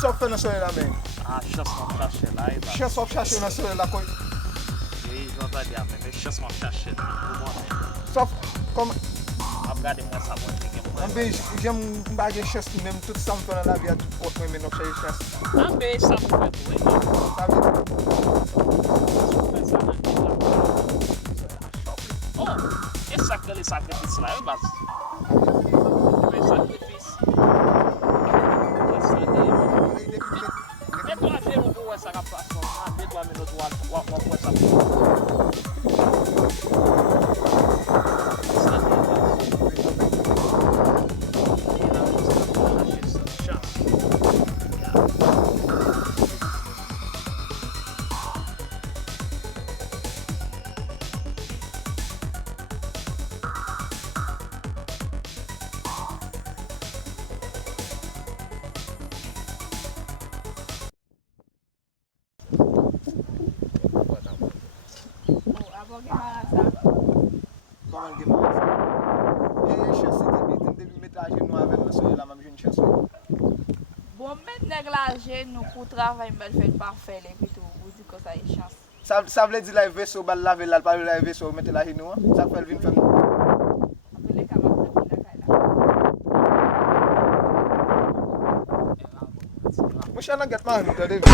sop fè nan soye la men? Chas mwen chache la. Chas wap chache nan soye la koy? Yon ta di a men, chas mwen chache. Sop, kom... Ap gade mwen sa mwen gen mwen. Anbe, jem mbage chas ki menm tout sa mwen la vi a tout pot mwen men op chaye chas. Anbe, sa mwen fet wè. Sa vi? Oh, e sakre li sakrifis la, e baz. E sakrifis. E to a jen ou wè sa rapasyon. Anbe, do a menot wak wè sa mwen. Koman gen man sa? E chas se debi met la jen nou avèl nan soye la mam jen chas wè. Bon, met neg la jen nou pou travay mbel fèl parfè lè pitou, ou di ko sa yi chans. Sa vle di la veso bal lave lal pa la veso mette la hin nou an? Sa fèl vin fèm nou? Apè lè kamak te pou lè kay la. Mwen chan nan get man nou te debi.